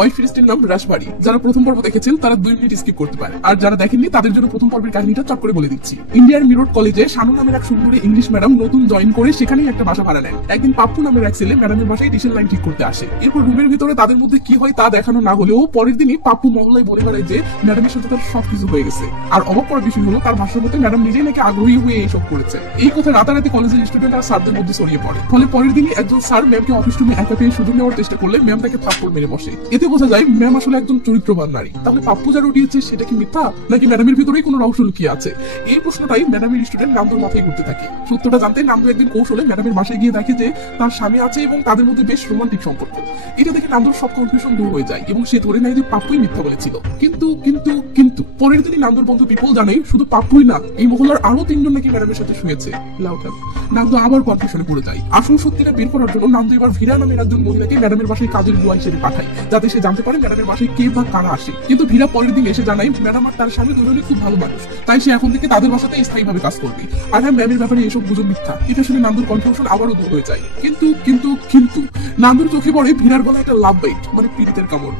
ওই ফিরিস্টির নাম রাশবাড়ি। যারা প্রথম পর্ব দেখেছেন তারা 2 মিনিট স্কিপ করতে পারে, আর যারা দেখেননি তাদের জন্য প্রথম পর্বের কাহিনীটা চট করে বলে দিচ্ছি। ইন্ডিয়ার মিরট কলেজে শানু নামের এক সুন্দরী ইংলিশ ম্যাডাম নতুন জয়েন করে সেখানেই একটা বাসা ভাড়া নেন। একদিন পাপ্পু নামের এক ছেলে ম্যাডামের বাসায় ডিশের লাইন ঠিক করতে আসে। এরপর রুমের ভিতরে তাদের মধ্যে কি হয় তা দেখানো না হলেও পরের দিনই পাপ্পু মহল্লায় বলে বেড়ায় যে ম্যাডামের সাথে তার সবকিছু হয়ে গেছে। আর অবাক করার বিষয় হলো তার ভাষ্য মতে ম্যাডাম নিজেই নাকি আগ্রহী হয়ে এইসব করেছে। এই কথা রাতারাতি কলেজের স্টুডেন্ট আর স্যারদের মধ্যে ছড়িয়ে পড়ে। ফলে পরের দিনই একজন স্যার ম্যামকে অফিস রুমে একা পেয়ে সুযোগ নেওয়ার চেষ্টা করলে ম্যাম তাকে থাপ্পড় মেরে বসে। এতে বোঝা যায় ম্যাম আসলে একজন চরিত্রবান নারী। তাহলে পাপ্পু যা রটিয়েছে সেটা কি মিথ্যা, নাকি ম্যাডামের ভিতরেই কোনো রহস্য লুকিয়ে আছে? এই প্রশ্নটাই ম্যাডামের স্টুডেন্ট নান্দুর মাথায় ঘুরতে থাকে। সত্যটা জানতে নান্দু একদিন কৌশলে ম্যাডামের বাসায় গিয়ে দেখে যে তার স্বামী আছে এবং তাদের মধ্যে বেশ রোমান্টিক সম্পর্ক। এটা দেখে নান্দুর সব কনফিউশন দূর হয়ে যায় এবং সে ধরে নেয় যে পাপ্পুই মিথ্যা বলেছিল। কিন্তু কিন্তু কিন্তু পরের দিনই নান্দুর বন্ধু পিপল জানে শুধু পাপ্পুই না, এই মহল্লার আরো 3 জন নাকি ম্যাডামের সাথে শুয়েছে। নান্দু আবার কনফিউশনে পড়ে যায়। আসল সত্যিটা বের করার জন্য নান্দু এবার ভীরা নামের একজন মহিলাকে ম্যাডামের বাসায় কাজের বুয়া হিসেবে পাঠায়, যাতে সে জানতে পারে ম্যাডামের বাসায় কে বা কারা আসে। কিন্তু ভীরা পরের দিন এসে জানায় ম্যাডাম আর তার স্বামী দুজনই খুব ভালো মানুষ, তাই সে এখন থেকে তাদের বাসাতে স্থায়ীভাবে কাজ করবে। আর হ্যাঁ, ম্যামের ব্যাপারে এসব গুজব মিথ্যা। এটা শুনে নান্দুর কনফিউশন আবারও দূর হয়ে যায়। কিন্তু কিন্তু কিন্তু নান্দুর চোখে পড়ে ভীরার গলায় একটা লাভ বাইট, মানে পীড়িতের কামড়।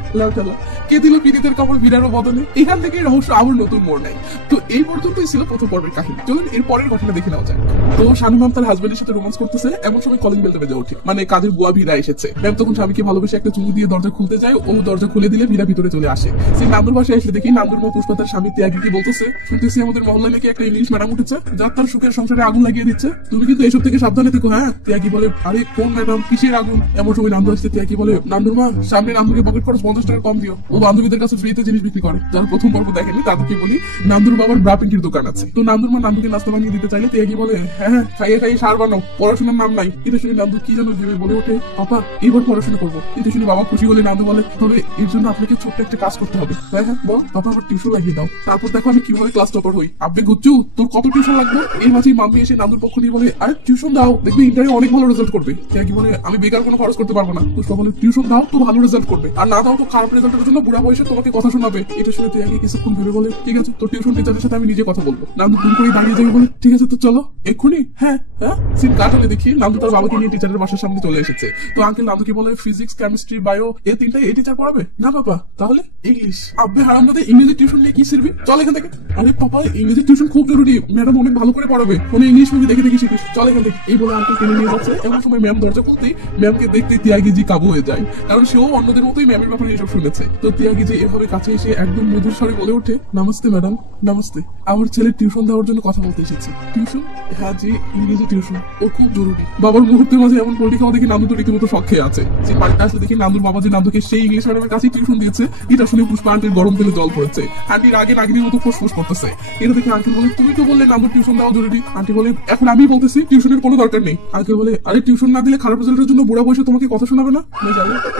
কে দিল পীড়িতের কামড় ভীরারও বদলে? এখান থেকে রহস্য আবার নতুন মোড় নেয়। তো এই পর্যন্তই ছিল প্রথম পর্বের কাহিনী। চলুন এর পরের ঘটনা দেখে নেওয়া যায়। তো শানু ম্যাম তার হাজবেন্ডের সাথে রোমান্স করতেছে, এমন সময় কলিং বেলটা বেজে ওঠে, মানে কাজের বুয়া ভীরা এসেছে। ম্যাম তখন স্বামীকে ভালোবেসে একটা চুমু দিয়ে দরজা খুলতে যায়, ও দরজা খুলে দিলে ভীরা ভিতরে চলে আসে। সেই নান্দুর বাসায় এসে দেখি নান্দুর মা পুষ্পা তার স্বামী ত্যাগী কি বলতেছে, শুনতেছি আমাদের মহল্লায় নাকি একটা ইংলিশ ম্যাডাম উঠেছে যার তার সুখের সংসারে আগুন লাগিয়ে দিচ্ছে। তুমি কিন্তু এসব থেকে সাবধানে থেকো। হ্যাঁ, ত্যাগী বলে আরে কোন ম্যাডাম, কিসের আগুন? এমন সময় নান্দু আসছে। ত্যাগী বলে নান্দুর মা, সামনে নান্দুকে পকেট খরচ 50 টাকা কম দিও, ও বান্ধবীদের কাছে ফ্রিতে জিনিস বিক্রি করে। যারা প্রথম পর্ব দেখেনি তাদেরকে বলি নান্দুর বাবার ব্রা প্রিন্টের দোকান আছে। তো নান্দুর মা নান্দুকে নাস্তা বানিয়ে দিতে চাইলে ত্যাগী বলে হ্যাঁ, খাইয়ে খাইয়ে সার বানাও, পড়াশোনার নাম নাই। এটা শুনে নান্দু কি যেন ভেবে বলে ওঠে পাপা এবার পড়াশোনা করবো। এটা শুনে বাবা খুশি হলে নান্দু বলে তবে এর জন্য আপনাকে ছোট্ট একটা কাজ করতে হবে। হ্যাঁ বল পাপা, আবার টিউশন লাগিয়ে দাও, তারপর দেখো আমি কিভাবে ক্লাস টপার হই। আব্বে গুচ্ছু, তোর কত টিউশন লাগবে? এই মাঝে মাম্মি এসে নান্দুর পক্ষ নিয়ে বলে আরে টিউশন দাও, দেখবি ইন্টারে অনেক ভালো রেজাল্ট করবে। ত্যাগী বলে আমি বেকার কোনো খরচ করতে পারবো না। পুষ্পা বলে টিউশন দাও তো ভালো রেজাল্ট করবে, আর না দাও তো খারাপ রেজাল্টের জন্য বুড়া বয়সে তোমাকে কথা শোনাবে। এটা শুনে ত্যাগী কিছুক্ষণ ভেবে বলে ঠিক আছে, তোর টিউশন টিচারের সাথে আমি নিজে কথা বলবো। নান্দু ভুল করে দাঁড়িয়ে যাবে বলে ঠিক আছে তো চলো এক্ষুনি। হ্যাঁ হ্যাঁ, সিন কাট হলে দেখি নান্দু তার বাবাকে নিয়ে টিচারের বাসার সামনে চলে এসেছে। তো আঙ্কেল নান্দুকে বলে ফিজিক্স, কেমিস্ট্রি, বায়ো এই 3টাই এই টিচার পড়াবে না পাপা, তাহলে ইংলিশ। আব্বে হারামজাদা, ইংরেজি টিউশন নিয়ে কি শিখবি? চল এখান থেকে। আরে পাপা ইংরেজি টিউশন খুব জরুরি, ম্যাডাম অনেক ভালো করে পড়াবে, কোনো ইংলিশ মুভি দেখে দেখে শিখিস, চল এখান থেকে। এই বলে আঙ্কেল টেনে নিয়ে যাচ্ছে। এমন সময় ম্যাম দরজা খুলতেই ম্যামকে দেখতে ত্যাগী জি কাবু হয়ে যায়, কারণ সেও অন্যদের মতোই ম্যামের ব্যাপারে এসব শুনেছে। তো ত্যাগী জি এভাবে কাছে এসে একদম মধুর স্বরে বলে ওঠে নমস্তে ম্যাডাম, নমস্তে, আমার ছেলের টিউশন দেওয়ার জন্য কথা বলতে এসেছি। টিউশন? হ্যাঁ জি, ইংরেজি টিউশন, ও খুব জরুরি। বাবার মুহূর্তের মাঝে এমন পোল্ট্রি খাওয়া দেখে নান্দু তো রীতিমতো শখ খেয়ে আছে। যে বাড়িতে আসলে দেখি নান্দুর বাবা যে নান্দুকে সেই ইংলিশ ম্যাডামের কাছে টিউশন দিয়েছে, এটা শুনে পুষ্পা আন্টির গরম তেলে জল পড়েছে। আন্টির আগে নাগিনীর মতো ফুসফুস করতেছে। এটা দেখে আঙ্কেল বলে তুমি তো বললে নান্দুর টিউশন দেওয়া জরুরি। আন্টি বলে এখন আমি বলতেছি টিউশনের কোনো দরকার নেই। আঙ্কেল বলে আরে টিউশন না দিলে খারাপ রেজাল্টের জন্য বুড়া বয়সে তোমাকে কথা শোনাবে না?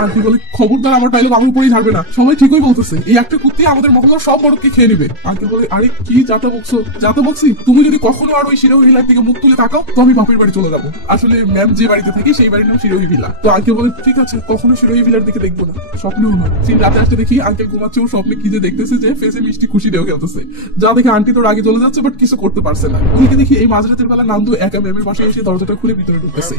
আন্টি বলে খবরদার আমার ডায়লগ আমার উপরেই ঝাড়বে না, সবাই ঠিকই বলতেছে, এই একটা কুত্তি আমাদের মহল্লার সব বড়কে খেয়ে নিবে। আঙ্কেল বলে আরে কি যাতা বকছো? যাতা বকছি? তুমি যদি কখনো আর ওই শিরোহী ভিলার দিকে মুখ তুলে তাকাও তো আমি বাপের বাড়ি চলে যাবো। আসলে ম্যাম যে বাড়িতে থাকি সেই বাড়ির নাম শিরোহী ভিলা। তো আঙ্কেল বলে ঠিক আছে, কখনো শিরোহী ভিলার দিকে দেখবো না, স্বপ্নেও না। সেই রাতে আসতে দেখি আঙ্কেল ঘুমাচ্ছে, ও স্বপ্নে কি যে দেখতেছে যে ফেসে মিষ্টি খুশি ঢেউ খেলতেছে, যা দেখে আন্টি তোর আগে চলে যাচ্ছে বাট কিছু করতে পারছে না। ওদিকে দেখি এই মাঝরাতের বেলা নান্দু একা ম্যামের বাসায় এসে দরজাটা খুলে ভিতরে ঢুকতেছে।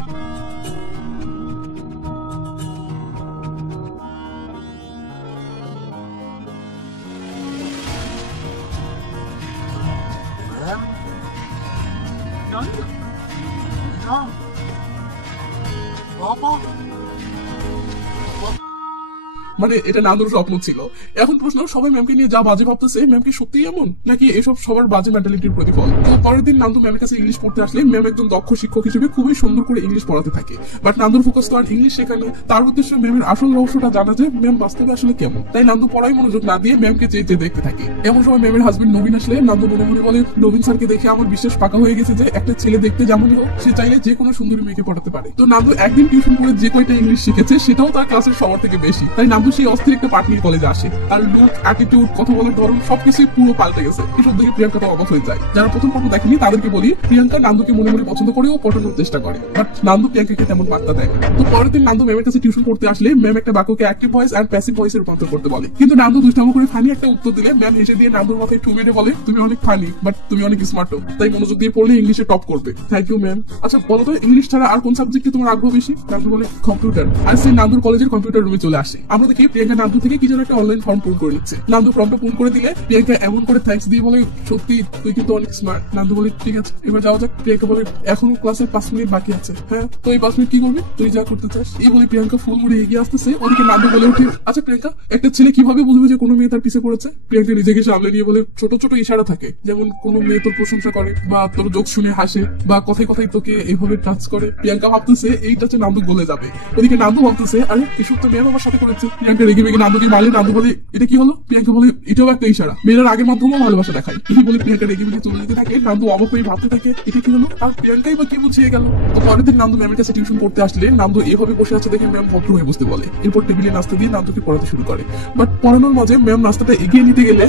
মানে এটা নান্দুর স্বপ্ন ছিল। এখন প্রশ্ন, সবাই ম্যামকে নিয়ে যা বাজে ভাবতেছে, ম্যাম কি সত্যিই এমন, নাকি এসব সবার বাজে মেন্টালিটির প্রতিফল? তো পরের দিন নান্দু ম্যামের কাছে ইংলিশ পড়তে আসলে ম্যাম একজন দক্ষ শিক্ষক হিসেবে খুবই সুন্দর করে ইংলিশ পড়াতে থাকে। বাট নান্দুর ফোকাস তো আর ইংলিশ শেখানো, তার উদ্দেশ্য ম্যামের আসল রহস্যটা জানা যায় ম্যাম বাস্তবে আসলে কেমন। তাই নান্দু পড়াই মনোযোগ না দিয়ে ম্যামকে চেয়ে চেয়ে দেখতে থাকে। এমন সময় ম্যামের হাজবেন্ড নবীন আসলে নান্দু মনে মনে বলে নবীন স্যারকে দেখে আমার বিশ্বাস পাকা হয়ে গেছে যে একটা ছেলে দেখতে যেমনই হোক সে চাইলে যে কোনো সুন্দরী মেয়েকে পড়াতে পারে। তো নান্দু একদিন টিউশন করে যে কয়টা ইংলিশ শিখেছে সেটাও তার ক্লাসের সবার থেকে বেশি। তাই নান্দু সেই অস্থির একটা পাঠ নিয়ে কলেজে আসে। তার লুক, অ্যাটিটিউড, কথা বলার ধরন সবকিছুই পুরো পাল্টে গেছে। এসব দেখে প্রিয়াঙ্কা তো অবাক হয়ে যায়। যারা প্রথম পর্ব দেখেনি তাদেরকে বলি প্রিয়াঙ্কা নান্দুকে মনে মনে পছন্দ করে ও পটানোর চেষ্টা করে, বাট নান্দু প্রিয়াঙ্কাকে তেমন বার্তা দেয়। তো পরের দিন নান্দু ম্যামের কাছে টিউশন করতে আসলে ম্যাম একটা বাক্যকে অ্যাক্টিভ ভয়েস আর প্যাসিভ ভয়েসে রূপান্তর করতে বলে, কিন্তু নান্দু দুষ্টামি করে ফানি একটা উত্তর দিলে ম্যাম হেসে দিয়ে নান্দুর মাথায় ঠু মেরে বলে তুমি অনেক ফানি বাট তুমি অনেক স্মার্ট, তাই মনোযোগ দিয়ে পড়লে ইংলিশে টপ করবে। Thank you ma'am. আচ্ছা বলো তো ইংলিশ ছাড়া আর কোন সাবজেক্টে তোমার আগ্রহ বেশি? নান্দু বলে কম্পিউটার। আর সেই নান্দুর কলেজের কম্পিউটার রুমে চলে আসে। আমরা দেখি দেখি প্রিয়াঙ্কা নান্দু থেকে কি যেন একটা অনলাইন ফর্ম পূরণ করে নিচ্ছে। নান্দু ফর্মটা পূরণ করে দিলে প্রিয়াঙ্কা এমন করে থ্যাঙ্কস দিয়ে বলে, সত্যি তুই কিন্তু অনেক স্মার্ট। নান্দু বলে ঠিক আছে এবার যাওয়া যাক। প্রিয়াঙ্কা বলে এখনো ক্লাসের 5 মিনিট বাকি আছে। হ্যাঁ তো এই 5 মিনিট কি করবি, তুই যা করতে চাস। এই বলে প্রিয়াঙ্কা ফুল মুড়ে এগিয়ে আসতেছে। ওদিকে নান্দু বলে উঠে, আচ্ছা প্রিয়াঙ্কা, একটা ছেলে কিভাবে বুঝবে যে কোনো মেয়ে তার পিছে পড়েছে? প্রিয়াঙ্কা নিজেকে সামলে নিয়ে বলে, ছোট ছোট ইশারা থাকে, যেমন কোনো মেয়ে তোর প্রশংসা করে বা তোর জোক শুনে হাসে বা কথায় কথায় তোকে এইভাবে টাচ করে। প্রিয়াঙ্কা ভাবতেছে এই টাচে নান্দু গলে যাবে। ওদিকে নান্দু ভাবতেছে আরে এসব তো মেয়ে আমার সাথে করেছে। প্রিয়াঙ্কা রেগে মেগে নান্দুকে মারলে। নান্দু বলে এটা কি হলো? প্রিয়াঙ্কা বলে এটাও একটা ইশারা, মেয়েরার আগের মাধ্যমেও ভালোবাসা দেখায়। এই বলে প্রিয়াঙ্কা রেগে মেগে চলে যেতে থাকে। নান্দু অবাক হয়ে ভাবতে থাকে এটা কি হলো, আর প্রিয়াঙ্কাই বা কি বুঝিয়ে গেল। তো পরের দিন নান্দু ম্যামের কাছে টিউশন পড়তে আসলে নান্দু এভাবে বসে আছে দেখে ম্যাম ভদ্র হয়ে বসতে বলে। এরপর টেবিলে নাস্তা দিয়ে নান্দুকে পড়াতে শুরু করে। বাট পড়ানোর মাঝে ম্যাম নাস্তাটা এগিয়ে নিতে গেলে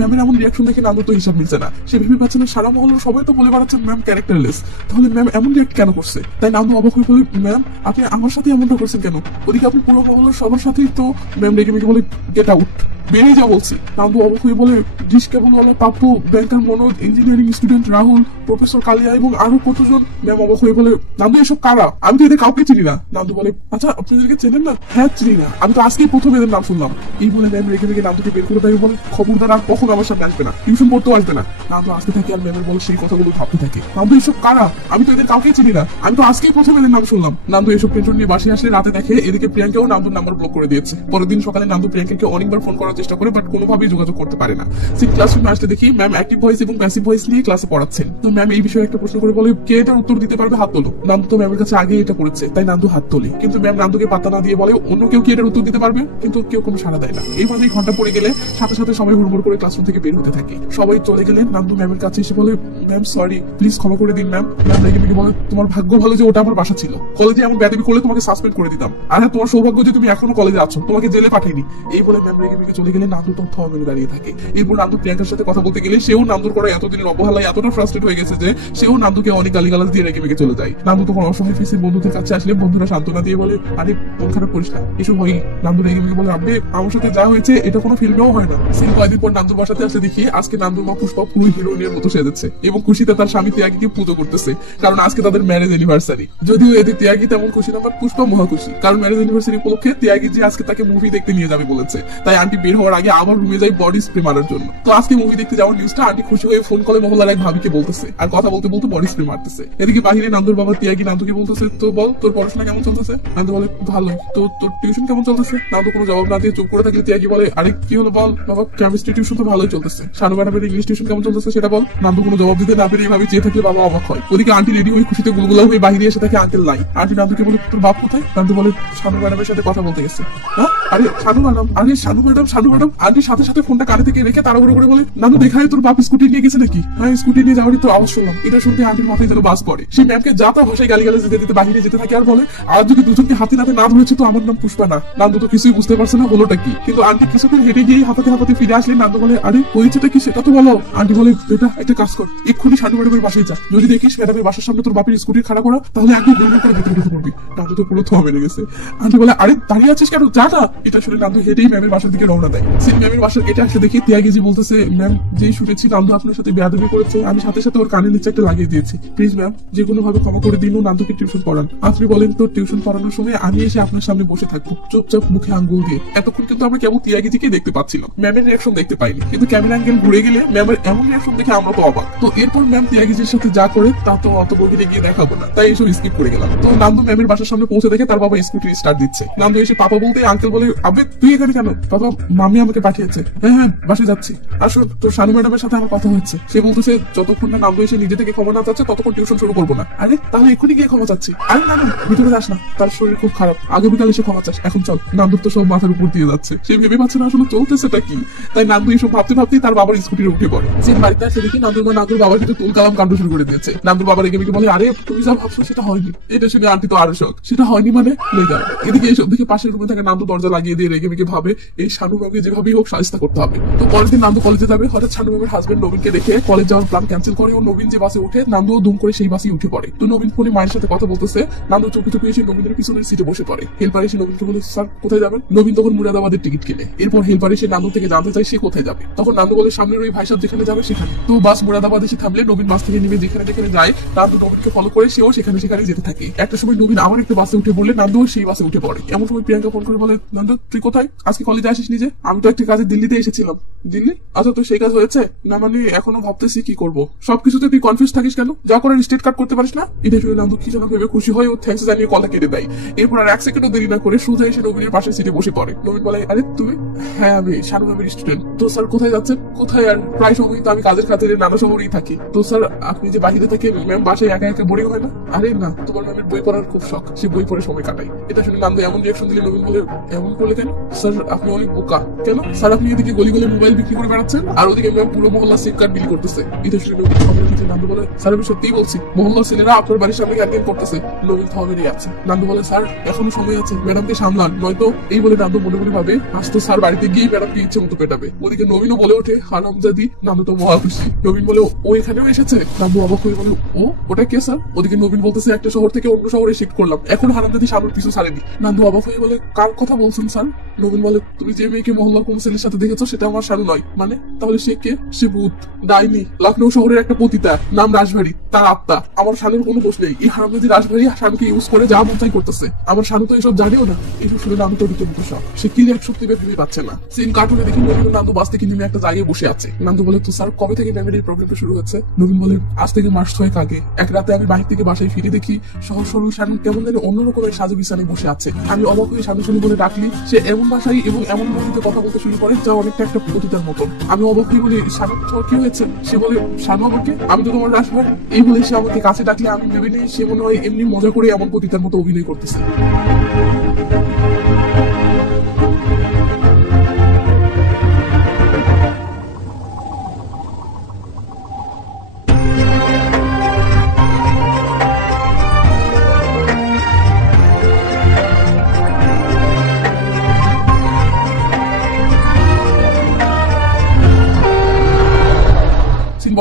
ম্যামের এমন রিয়াকশন দেখে নান্দু তো হিসাব মিলছে না। সে ভেবে পাচ্ছে না সারা মহলের সবাই তো বলে বেড়াচ্ছে ম্যাম ক্যারেক্টারলেস, তাহলে ম্যাম এমন রিয়াক্ট কেন করছে। তাই নান্দু অবাক হয়ে বলে, ম্যাম আপনি আমার সাথে এমনটা করছেন কেন? ওদিকে আপনি পুরো মহলের সবার সাথেই তো। ম্যাম রেগে মেগে বলে গেট আউট, বেরিয়ে যা বলছি। নান্দু অবাক হয়ে বলে, ডিশ কেবলওয়ালা Pappu, banker Manoj, engineering student Rahul, professor Kalia এবং আরো কতজন। ম্যাম অবাক হয়ে বলে, নান্দু এসব কারা? আমি তো এদের কাউকে চিনি না। নান্দু বলে, আচ্ছা আপনি এদেরকে চেনেন না? হ্যাঁ চিনি না, আমি তো আজকেই প্রথম এদের নাম শুনলাম। এই বলে ম্যাম রেগে মেগে নান্দুকে বের করে দেয়। বলে খবরদার আর কখন আমার সামনে আসবে না, টিউশন পড়তেও আসবে না। নান্দু আসতে থাকে আর ম্যামের বলে সেই কথাগুলো ভাবতে থাকে। নান্দু এসব কারা? আমি তো এদের কাউকেই চিনি না, আমি তো আজকেই প্রথম এদের নাম শুনলাম। নান্দু এসব টেনশন নিয়ে বাসে আসলে রাতে দেখে এদিকে প্রিয়াঙ্কাও নান্দুর নাম্বার ব্লক করে দিয়েছে। পরের দিন সকালে নান্দু প্রিয়াঙ্কাকে অনেকবার ফোন করার চেষ্টা করে, বাট কোনোভাবেই যোগাযোগ করতে পারে না। সিট ক্লাসরুমে আসতে দেখি ম্যাম অ্যাক্টিভ ভয়েস এবং প্যাসিভ ভয়েস নিয়ে ক্লাসে পড়াচ্ছেন। তো ম্যাম এই বিষয়ে একটা প্রশ্ন করে বলে, কে এটার উত্তর দিতে পারবে হাত তোলো। নান্দু তো ম্যামের কাছে আগে এটা পড়েছে, তাই নান্দু হাত তোলে। কিন্তু ম্যাম নান্দুকে পাত্তা না দিয়ে বলে, অন্য কেউ কি এটার উত্তর দিতে পারবে? কিন্তু কেউ কোনো সাড়া দেয় না। এই মাঝে ঘন্টা পড়ে গেলে সাথে সাথে সবাই হুড়মুড় করে ক্লাসরুম থেকে বের হতে থাকে। সবাই চলে গেলে নান্দু ম্যামের কাছে এসে বলে, ম্যাম সরি, প্লিজ ক্ষমা করে দিন ম্যাম। ম্যাম রেগে মেগে বলে, তোমার ভাগ্য ভালো যে ওটা আমার বাসা ছিল, কলেজে এমন বেয়াদবি করলে তোমাকে সাসপেন্ড করে দিতাম। আর হ্যাঁ তোমার সৌভাগ্য যে তুমি এখনো কলেজে আছো, তোমাকে জেলে পাঠাইনি। এই বলে ম্যাম রেগে মেগে চলে গেলে নান্দু তো থ মেরে দাঁড়িয়ে থাকে। এরপর নান্দু প্রিয়াঙ্কার সাথে কথা বলতে গেলে সেও নান্দুর করা এতদিনের অবহেলায় এতটা ফ্রাস্ট্রেট হয়ে গেছে যে সেও নান্দুকে অনেক গালিগালাজ দিয়ে রেগে মেগে চলে যায়। নান্দু তখন অসময় ফিসে বন্ধুদের কাছে আসলে বন্ধুরা সান্ত্বনা দিয়ে বলে, আরে মন খারাপ করিস না, এসব হয়। নান্দু রেগে মেগে বলে, আব্বে আমার সাথে যা হয়েছে এটা কোনো ফিল্মেও হয় না। সিন কয়েকদিন পর নান্দুর বাসাতে আসলে দেখি আজকে নান্দুর মা পুষ্পা পুরো হিরোইনের মতো সেজেছে এবং খুশিতে তার স্বামী ত্যাগীকে পুজো করতেছে, কারণ আজকে তাদের ম্যারেজ অ্যানিভার্সারি। যদিও এতে ত্যাগী তেমন খুশি না, বাট পুষ্পা মহা খুশি, কারণ ম্যারেজ অ্যানিভার্সারি উপলক্ষে ত্যাগী যে আজকে তাকে মুভি দেখতে নিয়ে যাবে বলেছে। তাই আন্টি বের হওয়ার আগে আবার রুমে যায় বডি স্প্রে মারার জন্য। তো আজকে মুভি দেখতে যাওয়ার নিউজটা আন্টি খুশি হয়ে ফোন কলে মহল্লার এক ভাবিকে বলতেছে, আর কথা বলতে বলতে বডি স্প্রে মারতেছে। এদিকে বাহিরে নান্দুর বাবা ত্যাগী নান্দুকে বলতেছে, তো বল তোর পড়াশোনা কেমন চলতেছে? নান্দু বলে, ভালো। তো তোর টিউশন কেমন চলতেছে? নান্দু কোনো জবাব না দিয়ে চুপ করে থাকলে ত্যাগী বলে, আরে কি হলো বল? বাবা কেমিস্ট্রি টিউশন তো ভালোই চলতেছে। শানু ম্যাডামের ইংলিশ টিউশন কেমন চলতেছে সেটা বল। নান্দু কোনো জবাব দিতে না পেরে এইভাবে চেয়ে থাকলে বাবা অবাক হয়। ওদিকে আন্টি রেডি হয়ে খুশিতে গুলগুলা হয়ে বাহিরে এসে থাকে আঙ্কেল লাই। আন্টি নান্দুকে বলে, তোর বাপ কোথায়? নান্দু বলে, শানু ম্যাডামের সাথে কথা বলতে গেছে। হ্যাঁ আরে শানু ম্যাডাম, আরে শানু ম্যাডাম, শানু ম্যাডাম। আন্টির সাথে সাথে ফোনটা কানে থেকে রেখে তাড়াহুড়ো করে বলে, নান্দু দেখায় তোর বাপ স্কুটি নিয়ে গেছে নাকি? হ্যাঁ স্কুটি নিয়ে যাওয়ারই তো আওয়াজ শুনলাম। এটা শুনতে আন্টির মাথায় যেন বাস পড়ে। সেই ম্যামকে যা তা ভাষায় গালিগালাজ দিতে দিতে বাহিরে যেতে থাকে আর বলে, আর যদি দুজনকে হাতে নাতে না ধরেছে তো আমার নাম পুষ্পা না। নান্দু তো কিছুই বুঝতে পারছে না হলোটা কি, কিন্তু আন্টি কিছুক্ষণ হেঁটে গিয়ে হাতাতে হাতাতে ফিরে আসলে নান্দু বলে, আরে হয়েছেটা কি সেটা তো বলো। আন্টি বলে, বেটা একটা কাজ কর, এক্ষুনি শানু ম্যাডামের বাসায় যা, যদি দেখিস ম্যাডামের বাসার সামনে তোর বাপের স্কুটি খাড়া করা, তাহলে একদম গুলগুল করে ভেতরে ঢুকে পড়বি। নান্দু তো পুরো থমে মেরে গেছে। আন্টি বলে, আরে দাঁড়িয়ে আছিস কেন, যা না। এটা শুনে নান্দু হেঁটেই ম্যামের বাসার দিকে রওনা দেয়। সিন ম্যামের বাসার গেটে আসে দেখি ত্যাগীজি বলতেছে, ম্যাম যেই শুনেছি নান্দু আপনার সাথে বেয়াদবি করেছে, আমি সাথে সাথে ওর কানে নিচে একটা লাগিয়ে দিয়েছি। প্লিজ ম্যাম যে কোনো ভাবে ক্ষমা করে দিন, ও নান্দুকে টিউশন পড়ান। আপনি বলেন তো টিউশন পড়ানোর সময় আমি এসে আপনার সামনে বসে থাকবো চুপচাপ মুখে আঙ্গুল দিয়ে। এতক্ষণ কিন্তু আমরা কেবল ত্যাগীজিকে দেখতে পাচ্ছিলাম, ম্যামের রিয়াকশন দেখতে পাইনি। কিন্তু ক্যামেরা অ্যাঙ্গেল ঘুরে গেলে ম্যামের এমন রিয়াকশন দেখে আমরা তো অবাক। তো এরপর ম্যাম ত্যাগীজির সাথে যা করে তা তো অত গভীরে গিয়ে দেখাবো না, তাই এসব স্কিপ করে গেলাম। তো নান্দু ম্যামের বাসার সামনে পৌঁছে দেখে তার বাবা স্কুটি স্টার্ট দিচ্ছে। নান্দু এসে পাপা বলতে আঙ্কেল বলে, আবে তুই এখানে কেন? বাবা মামি আমাকে পাঠিয়েছে। হ্যাঁ হ্যাঁ বাসে যাচ্ছি। আসলে তোর শানু ম্যাডামের সাথে আমার কথা হচ্ছে, সে বলতেছে যতক্ষণ না নান্দু এসে নিজে থেকে ক্ষমা না চাচ্ছে ততক্ষণ টিউশন শুরু করবো না। আরে তাহলে এক্ষুনি গিয়ে ক্ষমা চাচ্ছি। আরে না না ভিতরে যাস না, তার শরীর খুব খারাপ, আগামীকাল এসে ক্ষমা চাস। এখন চল। নান্দুর তো সব মাথার উপর দিয়ে যাচ্ছে, সে ভেবে পাচ্ছে না আসলে চলতেছেটা কি। তাই নান্দু এইসব ভাবতে ভাবতেই তার বাবার স্কুটির উঠে পড়ে। যে বাড়িতে আসে দেখি নান্দুর মা নান্দুর বাবার সাথে তুল কালাম কাণ্ড শুরু করে দিয়েছে। নান্দুর বাবার রেগে মেগে বলে, আরে তুমি যা ভাবছো সেটা হয়নি। এটা শুনে আন্টি তো আরো শখ, সেটা হয়নি মানে লে যাও। এদিকে এইসব দেখে পাশের রুমে থাকা নান্দু দরজা লাগিয়ে দিয়ে রেগে মেগে ভাবে, এই শানু শানুকে যেভাবেই হোক সাহায্য করতে হবে। তো পরের দিন নান্দু কলেজে যাবে, হঠাৎ শানু ম্যামের হাজবেন্ড নবীনকে দেখে কলেজ যাওয়ার প্ল্যান ক্যান্সেল করে ও নবীন যে বাসে উঠে নান্দুও দুম করে সেই বাসে উঠে পড়ে। তো নবীন ফোনে মায়ের সাথে কথা বলতেছে, নান্দু চুপি চুপি এসে নবীনের পিছনের সিটে বসে পড়ে। হেল্পার এসে নবীনকে বলে স্যার কোথায় যাবেন? নবীন তখন মুরাদাবাদের টিকিট কিনে। এরপর হেল্পার এসে নান্দু থেকে জানতে চায় সে কোথায় যাবে। তখন নান্দু বলে সামনের ওই ভাই সাহেব যেখানে যাবে সেখানে। তো বাস মুরাদাবাদ এসে থামলে নবীন বাস থেকে নেমে যেখানে যেখানে যায় নান্দু নবীনকে ফলো করে সেও সেখানে সেখানে যেতে থাকে। একটা সময় নবীন আবার একটা বাসে উঠে বললে নান্দুও সেই বাসে উঠে পড়ে। এমন সময় প্রিয়াঙ্কা ফোন করে বলে, নান্দু তুই কোথায়? আজকে কলেজে আসিস নিজে? আমি তো একটা কাজে দিল্লিতে এসেছিলাম। দিল্লি? আচ্ছা তো সেই কাজ হয়েছে? না মানে এখনো ভাবতেছি কি করব। সবকিছুতে তুই কনফিউজ থাকিস কেন? যা করার স্টেট কাট করতে পারিস না? এটা শুনে নান্দু কি যেন ভেবে খুশি হয় ও থ্যাঙ্কস জানিয়ে কলটা কেটে দেয়। এরপর আর এক সেকেন্ডও দেরি না করে সোজা এসে নবীনের পাশে সিটে বসে পড়ে। নবীন বলে, আরে তুমি? হ্যাঁ আমি শানু ম্যামের স্টুডেন্ট। তো স্যার কোথায় যাচ্ছেন? কোথায় আর, প্রায় সময় তো আমি কাজের খাতিরে নানা শহরেই থাকি। তো স্যার আপনি যে বাহিরে থাকেন ম্যাম বাসায় একা একা বোরিং হয় না? আরে না, তোমার ম্যামের বই পড়ার খুব শখ, সে বই পড়ে সময় কাটাই। এটা শুনে নান্দু এমন রিয়াকশন দিলে নবীন বলে, এমন করলে কেন? স্যার আপনি অনেক বোকা। কেন? স্যার আপনি এদিকে গলি গলি মোবাইল বিক্রি করে বেড়াচ্ছেন আর ওদিকে ম্যাম পুরো মহল্লা সিম কার্ড বিল করতেছে। এটা শুনে নবীন সামনে থেকে নান্দু বলে, স্যার আমি সত্যিই বলছি, মহল্লার ছেলেরা আপনার বাড়ির সামনে ক্যান্টিন করতেছে। নবীন থমেরই আছে। নান্দু বলে, স্যার এখনো সময় আছে, ম্যাডামকে সামলান, নয়তো। এই বলে নান্দু মনে মনে ভাবে আজ তো স্যার বাড়িতে গিয়ে ম্যাডামকে ইচ্ছে মতো পেটাবে। ওদিকে নবীনও বলে ওঠে, হারামজাদি। নান্দু তো মহা খুশি। নবীন বলে, ও এখানেও এসেছে? নান্দু অবাক হয়ে বলে, ও ওটা কে স্যার? ওদিকে নবীন বলতেছে, একটা শহর থেকে অন্য শহরে শিফট করলাম, এখন হারামজাদি শানুর পিছু ছাড়েনি। নান্দু অবাক হয়ে বলে, কার কথা বলছেন স্যার? নবীন বলে, তুমি যে মেয়েকে মহল্লার কোন ছেলের সাথে দেখেছো সেটা আমার শানু নয়। মানে তাহলে সে কে? সে ভূত, ডাইনি, লখনৌ শহরের একটা পতিতা, নাম রাজভারী, তার আত্মা। আমার শানুর কোনো দোষ নেই। এই হারামজাদি রাজভারী শানুকে ইউজ করে যা মন চাই করতেছে। আমার শানু তো এসব জানেও না। এইসব শুনে নান্দু তো রীতিমতো শখ। সে কি রিয়াকশন দিবে ভেবে পাচ্ছে না। সেম কার্টুনে দেখি নবীন নান্দু বাস থেকে নেমে একটা জায়গায় বসে আছে। নান্দু বলে, তো স্যার কবে থেকে ম্যামের এই প্রবলেমটা শুরু হচ্ছে? নবীন বলে, আজ থেকে মাস 6 আগে। এক রাতে আমি বাইরে থেকে বাসায় ফিরে দেখি সহজ সরল শানু কেমন জানি অন্যরকম এক সাজু বিছানায় বসে আছে। আমি অবাক হয়ে শানু শানু বলে ডাকলি সে এমন ভাষায় এবং এমন ভঙ্গিতে কথা বলতে শুরু করে যা অনেকটা একটা পতিতার মতন। আমি অবাক হয়ে বলি, শানু তোমার কি হয়েছে? সে বলে, শানু আমাকে, আমি তো তোমার রাজভার। এই বলে সে আমাকে কাছে ডাকলে আমি ভেবে নিই সে মনে হয় এমনি মজা করে এমন পতিতার মতো অভিনয় করতেছে।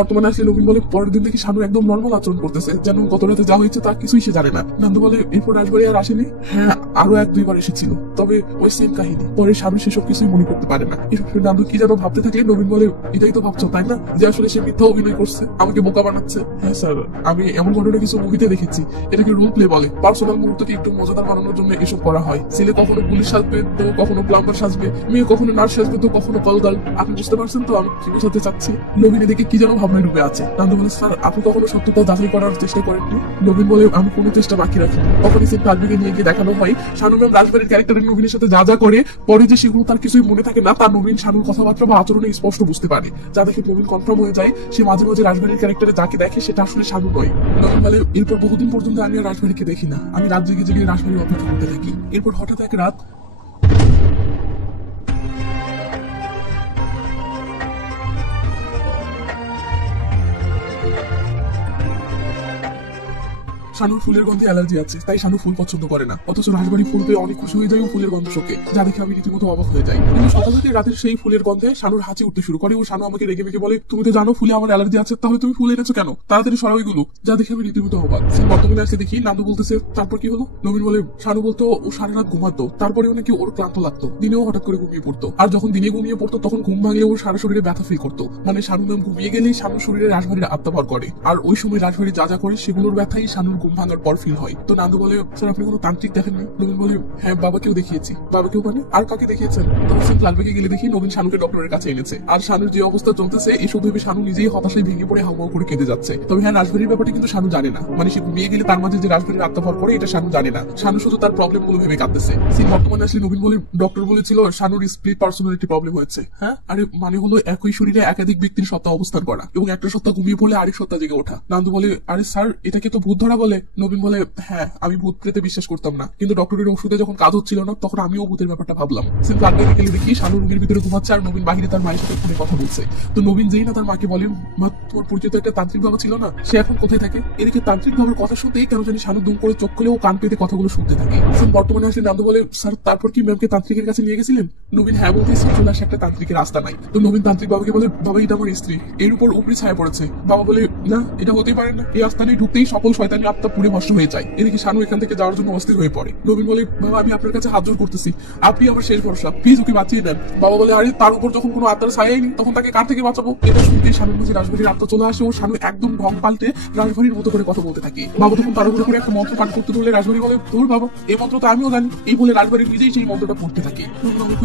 বর্তমানে আসলে নবীন বলে, পরের দিন দেখি শানু একদম নর্মাল আচরণ করতেছে, যেন গত রাতে যা হয়েছে তা কিছুই সে জানে না। নান্দু বলে, এরপর রাজবাড়ি আর আসেনি? হ্যাঁ আরো 1-2 বার এসেছিল, তবে ওই সেম কাহিনী। পরে শানু সেসব কিছুই মনে করতে পারে না। এসব নান্দু কি যেন ভাবতে থাকলে নবীন বলে, এটাই তো ভাবছো তাই না, যে আসলে সে মিথ্যা অভিনয় করছে, আমাকে বোকা বানাচ্ছে? হ্যাঁ স্যার, আমি এমন ঘটনা কিছু মুভিতে দেখেছি। এটাকে রোল প্লে বলে। পার্সোনাল মুহূর্তকে একটু মজাদার বানানোর জন্য এসব করা হয়। ছেলে কখনো পুলিশ সাজবে, তো কখনো প্লাম্বার সাজবে, মেয়ে কখনো নার্স সাজবে, তো কখনো কলগার্ল। আপনি বুঝতে পারছেন তো আমি কি বোঝাতে চাচ্ছি? নবীন এদিকে কি যেন ভাবনায় ডুবে আছে। নান্দু বলে, স্যার আপনি কখনো সত্যতা যাচাই করার চেষ্টা করেননি? নবীন বলে, আমি কোনো চেষ্টা বাকি রাখিনি। কখনই সে পারবিকে নিয়ে গিয়ে দেখানো হয় শানু ম্যাম রাজবাড়ির ক্যারেক্টারের নবীনের সাথে যা যা করে, পরে যে সেগুলো তার কিছুই মনে থাকে না, তার নবীন শানুর কথাবার্তা বা আচরণে স্পষ্ট বুঝতে পারে। যা দেখে নবীন কনফার্ম হয়ে যায় সে মাঝে মাঝে রাজবাড়ির ক্যারেক্টারে যাকে দেখে সেটা আসলে শানু নয়। নবীন বলে, এরপর বহুদিন পর্যন্ত আমি আর রাজবাড়িকে দেখি না। আমি রাত জেগে জেগে রাজবাড়ির অপেক্ষা করতে থাকি। এরপর হঠাৎ এক রাত শানুর ফুলের গন্ধে অ্যালার্জি আছে, তাই শানু ফুল পছন্দ করে না। অথচ রাজবাড়ি ফুল পেয়ে অনেক খুশি হয়ে যায় ও ফুলের গন্ধ শোকে, যা দেখে আমি রীতিমতো অবাক হয়ে যাই। কিন্তু সকাল থেকে রাতের সেই ফুলের গন্ধে শানুর হাঁচি উঠতে শুরু করে ও শানু আমাকে রেগে মেগে বলে, তুমি তো জানো ফুলে আমার অ্যালার্জি আছে, তাহলে তুমি ফুল এনেছো কেন? তাড়াতাড়ি সরাও এগুলো। যা দেখে আমি রীতিমতো অবাক। বর্তমানে আসলে দেখি নান্দু বলতেছে, তারপর কি হলো? নবীন বলে, শানু বলতো ও সারা রাত ঘুমাতো, তারপরেও নাকি ওর ক্লান্ত লাগতো, দিনেও হঠাৎ করে ঘুমিয়ে পড়তো। আর যখন দিনে ঘুমিয়ে পড়তো তখন ঘুম ভাঙলে ওর সারা শরীরে ব্যথা ফিল করতো। মানে শানু ম্যাম ঘুমিয়ে গেলেই শানুর শরীরে রাজবাড়ির আত্মা ভর করে, আর ওই সময় রাজবাড়ি যা যা করে সেগুলোর ব্যথাই শানুর ঘুম ভাঙার পর ফিল হয়। তো নান্দু বলে, স্যার আপনি কোনো তান্ত্রিক দেখেননি? নবীন বলে, হ্যাঁ বাবাকেও দেখিয়েছি। বাবাকেও মানে আর কাকে দেখিয়েছেন? তখন সে লালবাগে গেলে দেখি নবীন শানুকে ডক্টরের কাছে এনেছে। আর শানুর যে অবস্থা চলতেছে এসব ভেবে শানু নিজেই হতাশায় ভেঙে পড়ে হাওয়া করে কেঁদে যাচ্ছে। তবে হ্যাঁ, রাজবাড়ির ব্যাপারটা কিন্তু শানু জানে না। মানে সে ঘুমিয়ে গেলে তার মাঝে যে রাজবাড়ির আত্মা ভর করে এটা শানু জানে না। শানু শুধু তার প্রবলেম গুলো ভেবে কাঁদতেছে। সিন বর্তমানে আসলে নবীন বলে, ডক্টর বলেছিল শানুর স্প্লিট পার্সোনালিটি প্রবলেম হয়েছে। হ্যাঁ, আরে মানে হলো একই শরীরে একাধিক ব্যক্তির সত্তা অবস্থান করা এবং একটা সত্তা ঘুমিয়ে পড়লে আরেক সত্তা জেগে ওঠা। নান্দু বলে, আরে স্যার এটাকে তো ভূত ধরা বলে। নবীন বলে, হ্যাঁ আমি ভূত প্রেতে বিশ্বাস করতাম না, কিন্তু ডক্টরের ওষুধে যখন কাজ হচ্ছিল না তখন আমিও ভূতের ব্যাপারটা ভাবলাম। সিন প্র্যাকটিক্যালি দেখি শানু রুমের ভিতরে ঘুমাচ্ছে আর নবীন বাহিরে তার মায়ের সাথে ফোনে কথা বলছে। তো নবীন যেই না তার মাকে বলে, মা তোমার পরিচিত একটা তান্ত্রিক বাবা ছিল না, সে এখন কোথায় থাকে? এদিকে তান্ত্রিক বাবার কথা শুনতেই কেন জানি শানু দুম করে চোখ খুলে ও কান পেতে কথাগুলো শুনতে থাকে। সিন বর্তমানে আসলে নান্দু বলে, স্যার তারপর কি ম্যামকে তান্ত্রিকের কাছে নিয়ে গেছিলেন? নবীন হ্যাঁ বলতে চলে আসে একটা তান্ত্রিকের রাস্তা নাই। তো নবীন তান্ত্রিক বাবাকে বলে, বাবা এটা আমার স্ত্রী, এর উপর উপরি ছায়া পড়েছে। বাবা বলে, না এটা হতেই পারে না, এই আস্থানে ঢুকতেই সকল শয়তানি আত্মা পুড়ে ভস্ম হয়ে যায়। এদিকে শানু এখান থেকে যাওয়ার জন্য অস্থির হয়ে পড়ে। নবীন বলে, বাবা আমি আপনার কাছে হাত জোর করতেছি, আপনি আমার শেষ ভরসা, প্লিজ ওকে বাঁচিয়ে দেন। বাবা বলে, আরে তার উপর যখন কোনো আত্মার ছায়াই নেই তখন তাকে কার থেকে বাঁচাবো? এটা শুনতেই শানুর মাঝে রাজবাড়ির আত্মা চলে আসে ও শানু একদম ঢং পাল্টে রাজবাড়ির মতো করে কথা বলতে থাকে। বাবা তখন তার উপরে একটা মন্ত্র পাঠ করতে ধরলে রাজবাড়ি বলে, তোর বাবা এই মন্ত্র তো আমিও জানি। এই বলে রাজবাড়ি নিজেই সেই মন্ত্রটা পড়তে থাকে।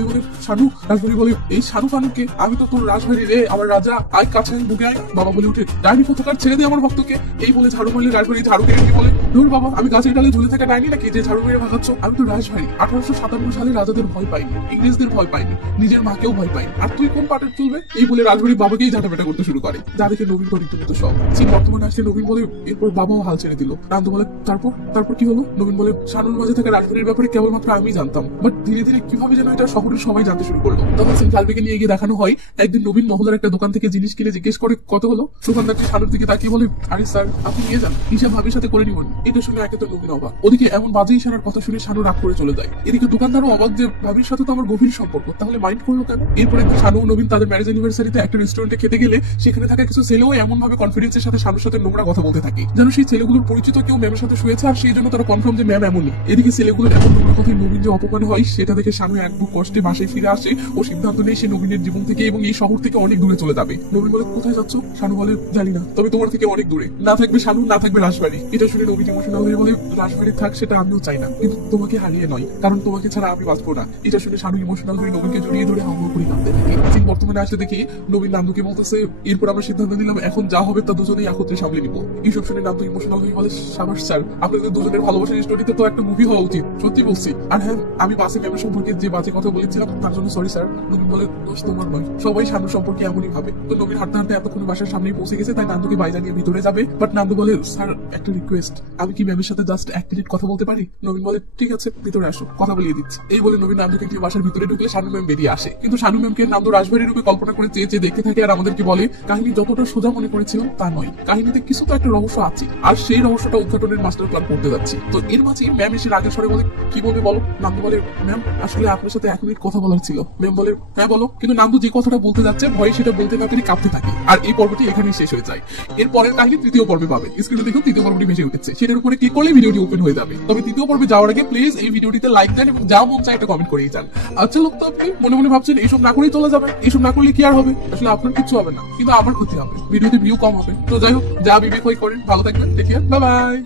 বলে, শানু, রাজবাড়ি বলে, এই শানু ফানুকে, আমি তো তোর রাজবাড়ি রে, আমার রাজা, আয় কাছে বুকে আয়। বাবা বলে উঠে, ডাইনি কোথাকার, ছেড়ে দে আমার ভক্তকে। এই বলে ঝাড়ু মারলে রাজবাড়ি ঝাড়ু কেড়ে নিয়ে বলে, ধুর বাবা আমি গাছের ডালে ঝুলে থাকা ডাইনি নাকি যে ঝাড়ু মেরে ভাগাচ্ছ? আমি তো রাজবাড়ি 1857 সালে রাজাদের ভয় পাইনি, ইংরেজদের ভয় পাইনি, নিজের মাকেও ভয় পাইনি, আর তুই কোন পাটের চলবে? এই বলে রাজবাড়ি বাবাকেই ঝাঁটাপেটা করতে শুরু করে, যা দেখে নবীন তো রীতিমতো সব। সিন বর্তমানে আসলে নবীন বলে, এরপর বাবাও হাল ছেড়ে দিল। নান্দু বলে, তারপর কি হলো? নবীন বলে, শানুর মাঝে থাকা রাজবাড়ির ব্যাপারে কেবলমাত্র আমি জানতাম, বাট ধীরে ধীরে কিভাবে যেন এটা শহরের সবাই জানতে শুরু করলো। তখন সিন কালবিকে নিয়ে গিয়ে দেখানো হয়, একদিন নবীন মহলার একটা দোকান থেকে জিনিস কিনে জিজ্ঞেস করে কত হলো। দোকানদারটি শানুর দিকে তাকিয়ে বলে, আরে স্যার আপনি নিয়ে যান, হিসাব ভাবির সাথে করে নিবেন। এটা শুনে একে তো নবীন অবাক, ওদিকে এমন বাজে ইশারার কথা শুনে শানু রাগ করে চলে যায়। এদিকে দোকানদারও অবাক যে ভাবির সাথে তো আমার গভীর সম্পর্ক, তাহলে মাইন্ড করলো কেন? এরপরে শানু ও নবীন তাদের ম্যারেজ অ্যানিভার্সারিতে একটা রেস্টুরেন্টে খেতে গেলে সেখানে থাকা কিছু ছেলেও এমন ভাবে কনফিডেন্সের সাথে শানুর সাথে নোংরা কথা বলতে থাকে যেন সেই ছেলেগুলোর পরিচিত কেউ ম্যামের সাথে শুয়েছে, আর সেই জন্য তারা কনফার্ম যে ম্যাম এমনই। এদিকে ছেলেগুলোর এমন নোংরা কথায় নবীন যে অপমান হয় সেটা দেখে শানু এক বুক কষ্টে বাসায় ফিরে আসে ও সিদ্ধান্ত নেয় সে নবীনের জীবন থেকে এবং এই শহর থেকে অনেক দূরে চলে যাবে। নবীন বলে, কোথায় যাচ্ছ? শানু বলে, জানি না, তবে তোমার থেকে অনেক দূরে। না থাকবে শানু, না থাকবে রাজবাড়ি। এটা শুনে নবীন ইমোশনাল হয়ে বলে, রাজবাড়ি থাক সেটা আমিও চাই না, কিন্তু তোমাকে হারিয়ে নয়, কারণ তোমাকে ছাড়া আমি বাঁচবো না। এটা শুনে শানু ইমোশনাল হয়ে নবীনকে জড়িয়ে ধরে হাওয়া করে কাঁদতে থাকে। সিন বর্তমানে আসলে দেখি নবীন নান্দুকে বলতেছে, এরপর আমরা সিদ্ধান্ত নিলাম এখন যা হবে তা দুজনেই একত্রে সামলে নিবো। এইসব শুনে নান্দু ইমোশনাল হয়ে বলে, সাবাস স্যার, আপনাদের দুজনের ভালোবাসার স্টোরিতে তো একটা মুভি হওয়া উচিত, সত্যি বলছি। আর হ্যাঁ, আমি বাসে ম্যামের সম্পর্কে যে বাজে কথা বলেছিলাম তার জন্য সরি স্যার। নবীন বলে, দোষ তোমার নয়, সবাই শানু সম্পর্কে এমনই ভাবে। তো নবীন হাঁটতে হাঁটতে এতক্ষণ বাসার সামনেই পৌঁছে গেছে, তাই নান্দুকে বাইরে নিয়ে ভিতরে যাবে। বাট নান্দু বলে, স্যার একটা রিকোয়েস্ট, আমি কি ম্যামের সাথে জাস্ট 1 মিনিট কথা বলতে পারি? নবীন বলে, ঠিক আছে ভিতরে আসো, কথা বলিয়ে দিচ্ছি। এই বলে নবীন নান্দুকে নিয়ে বাসার ভিতরে ঢুকলে শানু ম্যাম বেরিয়ে আসে, কিন্তু শানু ম্যামকে নান্দু রাজবাড়ির রূপে কল্পনা করে চেয়ে চেয়ে দেখতে থাকে আর আমাদেরকে বলে, কাহিনী যতটা সোজা মনে করেছিলাম তা নয়, কাহিনীতে কিছু তো একটা রহস্য আছে, আর সেই রহস্যটা উদ্ঘাটনের মাস্টার প্ল্যান করতে যাচ্ছি। তো এর মাঝে ম্যাম এসে রাগের স্বরে বলে, কি বলবে বলো? নান্দু বলে, ম্যাম আসলে আপনার সাথে 1 মিনিট কথা বলার ছিল। ম্যাম বলে, হ্যাঁ বলো। কিন্তু নান্দু যে কথাটা বলতে যাচ্ছে ভয়ে সেটা বলতে না পেরে কাঁপতে থাকে, আর এই পর্বটি এখানেই শেষ হয়ে যায়। এর পরের কাহিনী তৃতীয় পর্বে পাবে। স্ক্রিনে দেখুন তৃতীয় পর্বটি ভেসে উঠেছে, সেটার উপরে ক্লিক করলে ভিডিওটি ওপেন হয়ে যাবে। তবে তৃতীয় পর্বে যাওয়ার আগে প্লিজ এই ভিডিওটিতে লাইক দেন এবং যা মন চায় একটা কমেন্ট করেই যান। আচ্ছা লোক তো আপনি মনে মনে ভাবছেন এইসব না করেই চলে যাবে, এইসব না করলে কি আর হবে? আসলে আপনার কিছু হবে না, কিন্তু আমার ক্ষতি হবে, ভিডিওতে ভিউ কম হবে। তো যাই হোক, যা বিবেক হয়ে করেন, ভালো থাকবেন, টেক কেয়ার, বাই বাই।